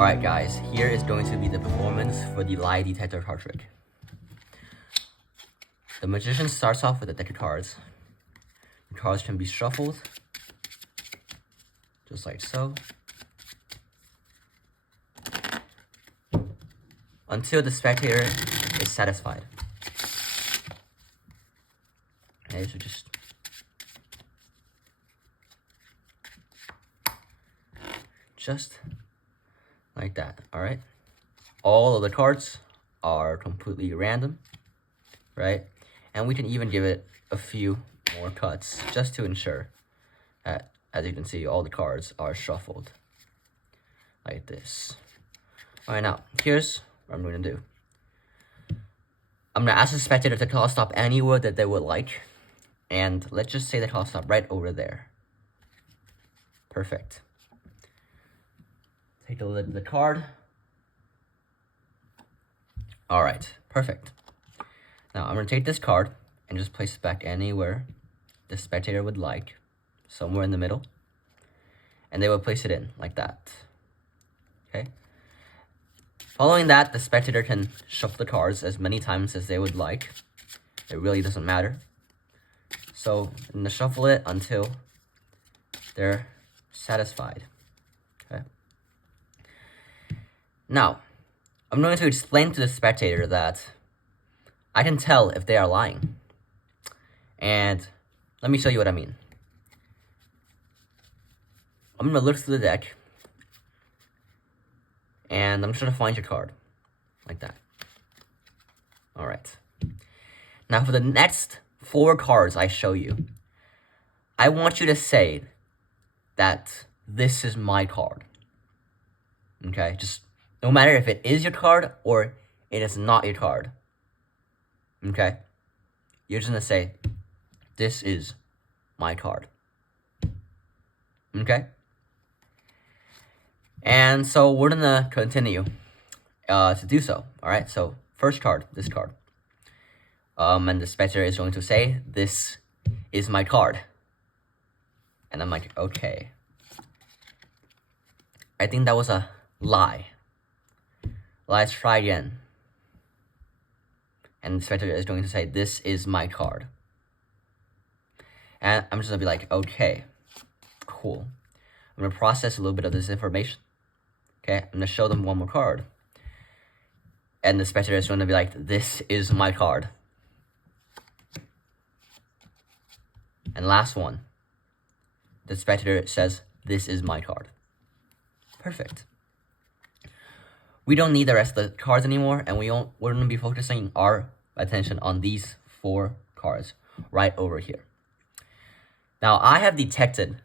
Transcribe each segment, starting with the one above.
Alright guys, here is going to be the performance for the lie detector card trick. The magician starts off with a deck of cards. The cards can be shuffled, just like so, until the spectator is satisfied. Okay, so just like that, alright? All of the cards are completely random, right? And we can even give it a few more cuts just to ensure that, as you can see, all the cards are shuffled like this. Alright, now, here's what I'm going to do. I'm going to ask the spectator to call stop anywhere that they would like. And let's just say the call stop right over there. Perfect. Take a look at the card. Alright, perfect. Now I'm going to take this card and just place it back anywhere the spectator would like, somewhere in the middle. And they will place it in like that. Okay? Following that, the spectator can shuffle the cards as many times as they would like. It really doesn't matter. So I'm going to shuffle it until they're satisfied. Okay? Now, I'm going to explain to the spectator that I can tell if they are lying. And let me show you what I mean. I'm going to look through the deck. And I'm just going to find your card. Like that. Alright. Now for the next 4 cards I show you, I want you to say that this is my card. Okay? Just no matter if it is your card or it is not your card. Okay? You're just going to say, this is my card. Okay? And so we're going to continue to do so. Alright? So first card, this card. And the spectator is going to say, this is my card. And I'm like, okay. I think that was a lie. Let's try again. And the spectator is going to say, this is my card. And I'm just going to be like, okay, cool. I'm going to process a little bit of this information. Okay, I'm going to show them one more card. And the spectator is going to be like, this is my card. And last one. The spectator says, this is my card. Perfect. We don't need the rest of the cards anymore, and we're going to be focusing our attention on these 4 cards right over here. Now, I have detected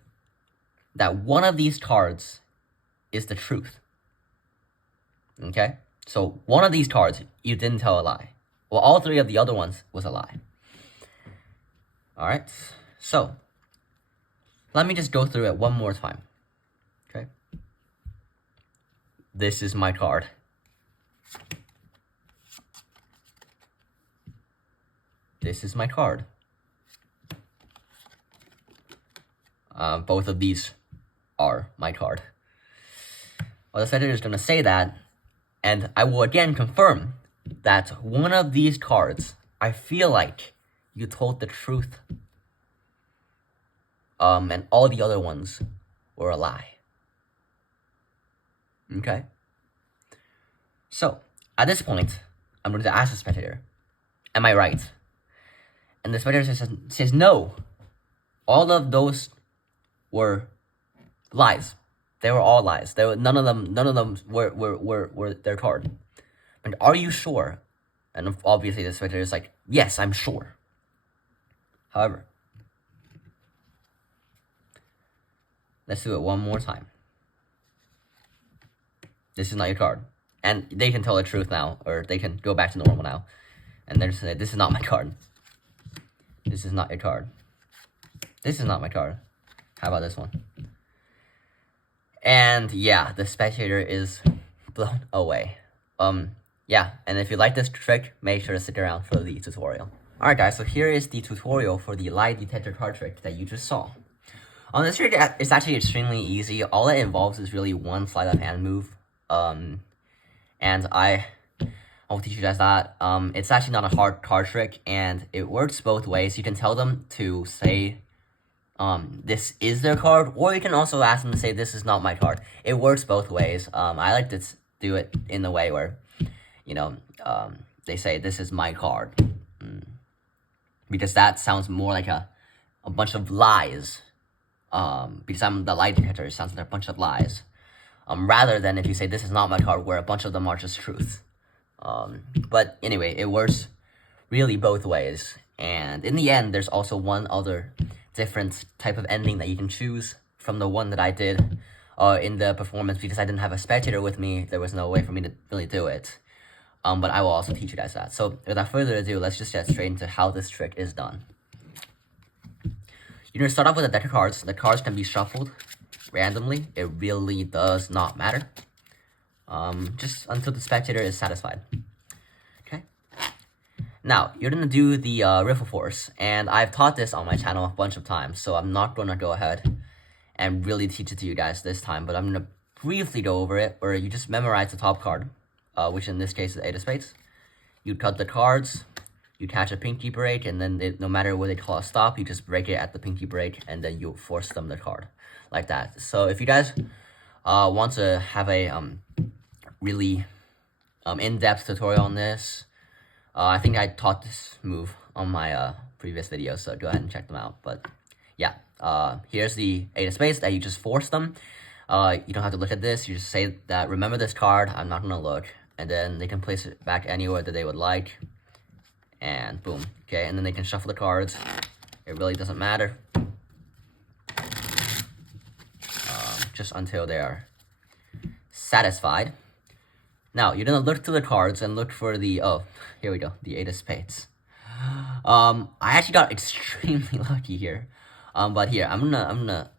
that one of these cards is the truth. Okay? So, one of these cards, you didn't tell a lie. Well, all 3 of the other ones was a lie. Alright? So, let me just go through it one more time. Okay? This is my card. This is my card. Both of these are my card. Well, the spectator is going to say that, and I will again confirm that one of these cards, I feel like you told the truth. And all the other ones were a lie. Okay? So, at this point, I'm going to ask the spectator, am I right? And the spectator says no. All of those were lies. They were all lies. None of them were their card. And are you sure? And obviously the spectator is like, yes, I'm sure. However, let's do it one more time. This is not your card. And they can tell the truth now, or they can go back to normal now. And they're just saying, this is not my card. This is not your card. This is not my card. How about this one? And yeah, the spectator is blown away. Yeah, and if you like this trick, make sure to stick around for the tutorial. Alright guys, so here is the tutorial for the lie detector card trick that you just saw. On this trick, it's actually extremely easy. All it involves is really one sleight of hand move And I'll teach you guys that. It's actually not a hard card trick, and it works both ways. You can tell them to say, this is their card, or you can also ask them to say, this is not my card. It works both ways. I like to do it in the way where, they say, this is my card. Because that sounds more like a bunch of lies. Because I'm the lie detector, it sounds like a bunch of lies. Rather than if you say, this is not my card, where a bunch of them are just truth. But anyway, it works really both ways. And in the end, there's also one other different type of ending that you can choose from the one that I did in the performance. Because I didn't have a spectator with me, there was no way for me to really do it. But I will also teach you guys that. So without further ado, let's just get straight into how this trick is done. You're going to start off with a deck of cards. The cards can be shuffled randomly. It really does not matter. Just until the spectator is satisfied. Okay. Now, you're going to do the Riffle Force. And I've taught this on my channel a bunch of times. So I'm not going to go ahead and really teach it to you guys this time. But I'm going to briefly go over it. Where you just memorize the top card. Which in this case is 8 of spades. You cut the cards, you catch a pinky break, and then no matter where they call a stop, you just break it at the pinky break, and then you force them the card, like that. So if you guys want to have a really in-depth tutorial on this, I think I taught this move on my previous video, so go ahead and check them out. But yeah, here's the 8 of spades that you just force them. You don't have to look at this, you just say that, remember this card, I'm not going to look. And then they can place it back anywhere that they would like. And boom. Okay, and then they can shuffle the cards. It really doesn't matter. Just until they are satisfied. Now, you're going to look through the cards and look for the, oh, here we go, the 8 of spades. I actually got extremely lucky here. But here, I'm gonna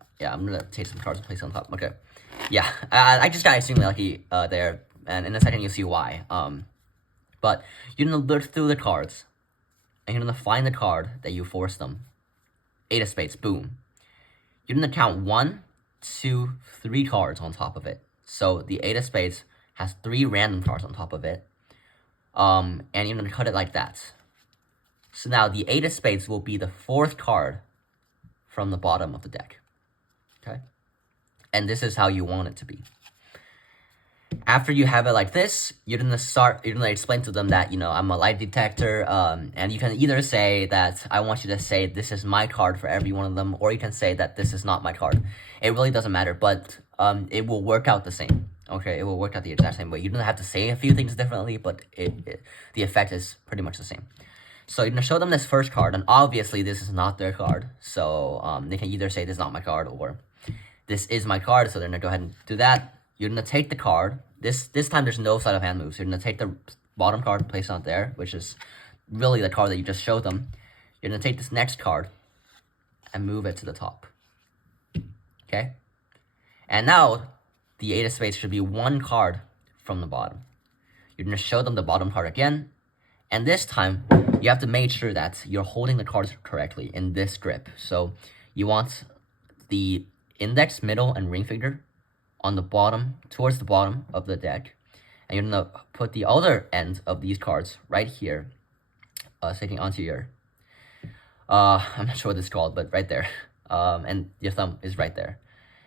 take some cards and place on top. Okay. Yeah, I just got extremely lucky there. And in a second, you'll see why. But you're going to look through the cards. And you're going to find the card that you forced them. 8 of spades. Boom. You're going to count 1, 2, 3 cards on top of it. So the 8 of spades has 3 random cards on top of it. And you're going to cut it like that. So now the 8 of spades will be the 4th card from the bottom of the deck. Okay? And this is how you want it to be. After you have it like this, you're going to explain to them that, I'm a lie detector, and you can either say that I want you to say this is my card for every one of them, or you can say that this is not my card. It really doesn't matter, but it will work out the same. Okay, it will work out the exact same way. You don't have to say a few things differently, but the effect is pretty much the same. So you're going to show them this first card, and obviously this is not their card, so they can either say this is not my card, or this is my card, so they're going to go ahead and do that. You're going to take the card. This time there's no sleight of hand moves. You're going to take the bottom card, place it out there, which is really the card that you just showed them. You're going to take this next card and move it to the top. Okay? And now, the 8 of spades should be 1 card from the bottom. You're going to show them the bottom card again. And this time, you have to make sure that you're holding the cards correctly in this grip. So, you want the index, middle, and ring finger on the bottom, towards the bottom of the deck. And you're going to put the other end of these cards right here, sticking onto your, I'm not sure what this is called, but right there. And your thumb is right there.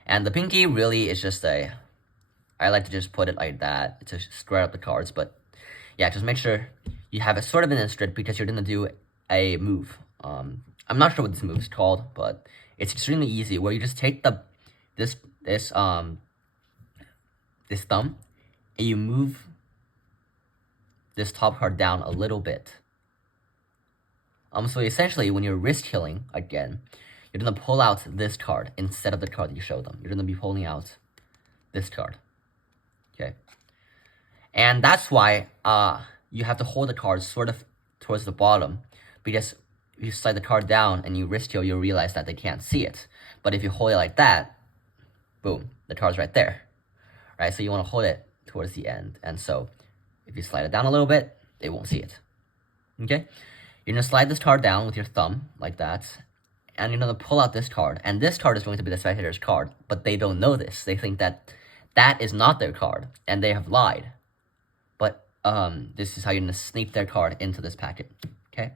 And the pinky really is just I like to just put it like that to square up the cards. But yeah, just make sure you have it sort of in a strip because you're going to do a move. I'm not sure what this move is called, but it's extremely easy where you just take this thumb, and you move this top card down a little bit. So essentially, when you're wrist killing again, you're gonna pull out this card instead of the card that you showed them. You're gonna be pulling out this card. Okay, and that's why you have to hold the card sort of towards the bottom, because if you slide the card down and you wrist kill, you'll realize that they can't see it. But if you hold it like that, boom, the card's right there. Right, so you want to hold it towards the end. And so, if you slide it down a little bit, they won't see it. Okay? You're going to slide this card down with your thumb, like that. And you're going to pull out this card. And this card is going to be the spectator's card. But they don't know this. They think that that is not their card, and they have lied. But this is how you're gonna sneak their card into this packet, okay?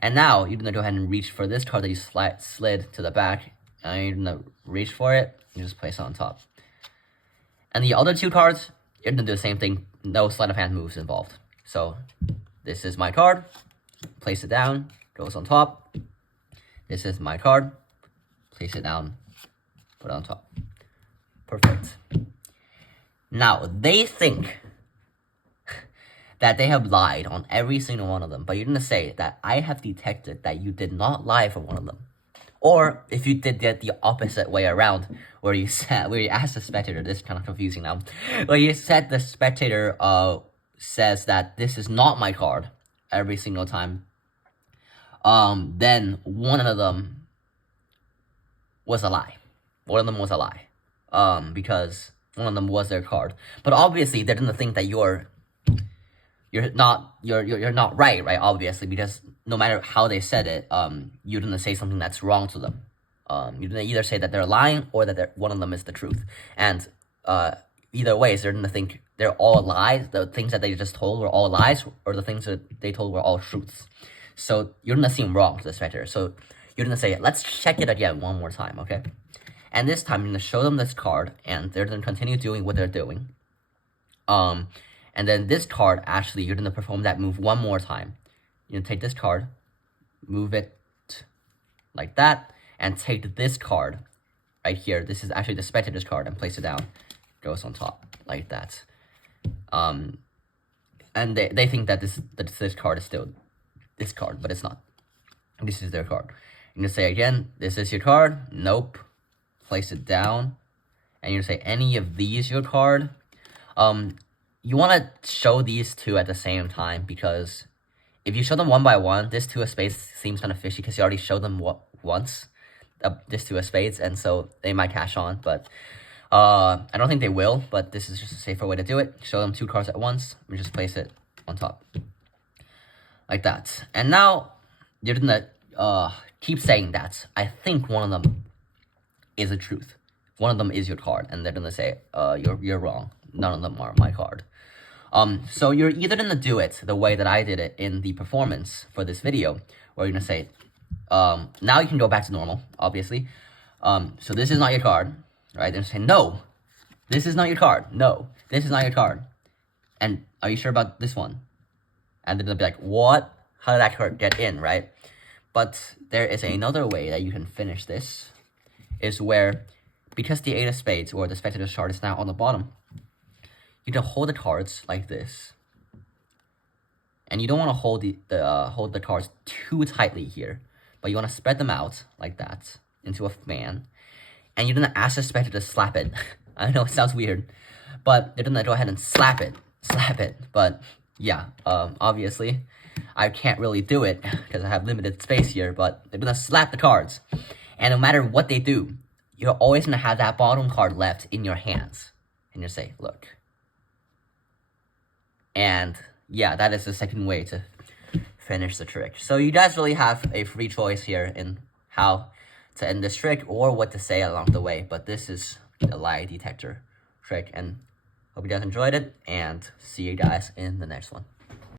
And now you're gonna go ahead and reach for this card that you slid to the back, and you're gonna reach for it and just place it on top. And the other two cards, you're gonna do the same thing, no sleight of hand moves involved. So this is my card, place it down, goes on top. This is my card, place it down, put it on top. Perfect. Now, they think that they have lied on every single one of them, but you're gonna say that I have detected that you did not lie for one of them. Or if you did get the opposite way around, where you asked the spectator, this is kind of confusing now, where you said the spectator says that this is not my card every single time, then one of them was a lie. One of them was a lie, because one of them was their card. But obviously, they're gonna think that you're not right, obviously, because no matter how they said it, you're gonna say something that's wrong to them. You're gonna either say that they're lying or that one of them is the truth. And either ways, they're gonna think they're all lies. The things that they just told were all lies, or the things that they told were all truths. So you're gonna seem wrong to the spectator. So you're gonna say, let's check it again one more time, okay? And this time, you're gonna show them this card, and they're gonna continue doing what they're doing. And then this card, actually, you're gonna perform that move one more time. You're gonna take this card, move it like that, and take this card right here. This is actually the spectator's card, and place it down. Goes on top like that. And they think that this card is still this card, but it's not. This is their card. You're gonna say again, this is your card. Nope. Place it down, and you're gonna say any of these your card. You want to show these two at the same time, because if you show them one by one, this two of spades seems kind of fishy because you already showed them once, this two of spades, and so they might cash on, but I don't think they will, but this is just a safer way to do it. Show them two cards at once, and just place it on top. Like that. And now, you're gonna keep saying that. I think one of them is the truth. One of them is your card, and they're gonna say, you're wrong. None of them are my card. So you're either gonna do it the way that I did it in the performance for this video, where you're gonna say, now you can go back to normal, obviously. So this is not your card, right? They're saying, no, this is not your card. No, this is not your card. And are you sure about this one? And then they'll be like, what? How did that card get in, right? But there is another way that you can finish this, is where, because the 8 of spades, or the spectator's card, is now on the bottom, you can hold the cards like this. And you don't want to hold the cards too tightly here, but you want to spread them out like that into a fan. And you're going to ask the spectator to slap it. I know it sounds weird, but they're going to go ahead and slap it. But yeah, obviously, I can't really do it because I have limited space here, but they're going to slap the cards. And no matter what they do, you're always going to have that bottom card left in your hands. And you say, look. And yeah, that is the second way to finish the trick. So you guys really have a free choice here in how to end this trick or what to say along the way. But this is the lie detector trick. And hope you guys enjoyed it, and see you guys in the next one.